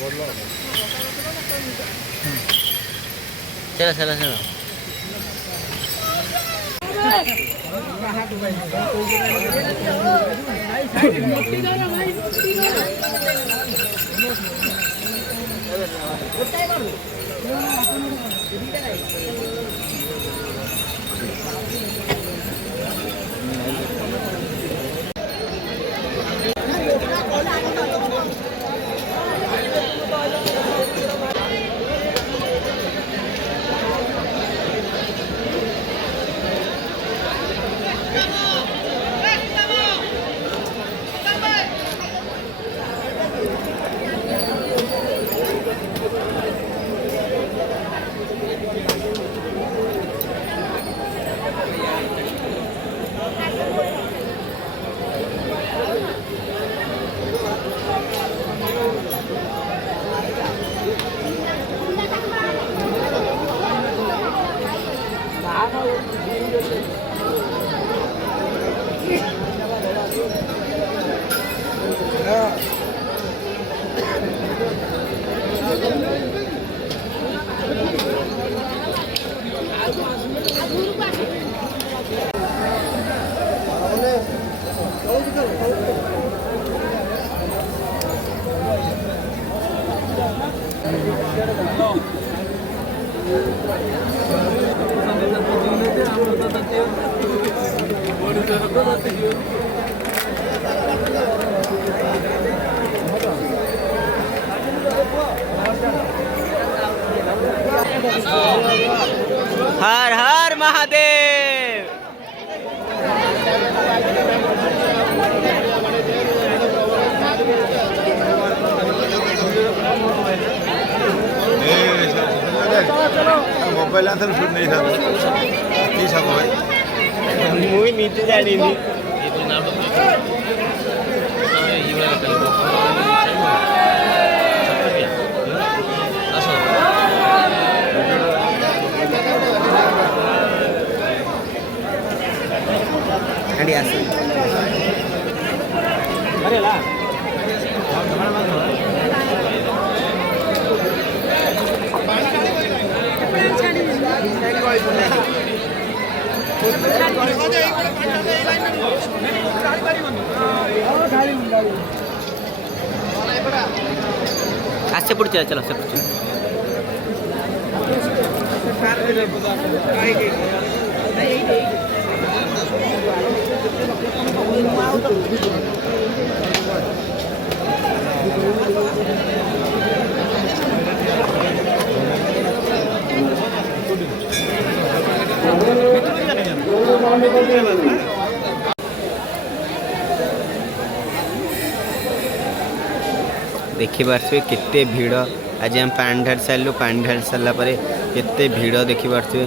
चलो चलो चलो हर हर महादेव। मोबाइल आंसर शूट नहीं था की सब भाई मुई नीचे जानी थी अरे आस अरे ला आसे पुढे चलो से पुढे देखी पारे केते भीड़ आज हम पानी ढाल सारू पानी ढाल सारापर केते भीड़ देखी पारे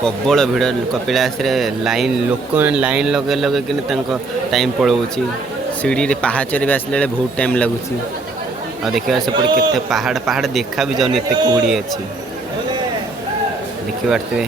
प्रबल भीड़ कपिलास लाइन लोक लाइन लगे लगे कि टाइम पलाऊँच सीढ़ी पहाचर भी आसला बहुत टाइम लगुच आ देखिए सेपटे केते पहाड़ पहाड़ देखा भी जाऊनी एत कुहुड़ी अच्छी देखी पारे।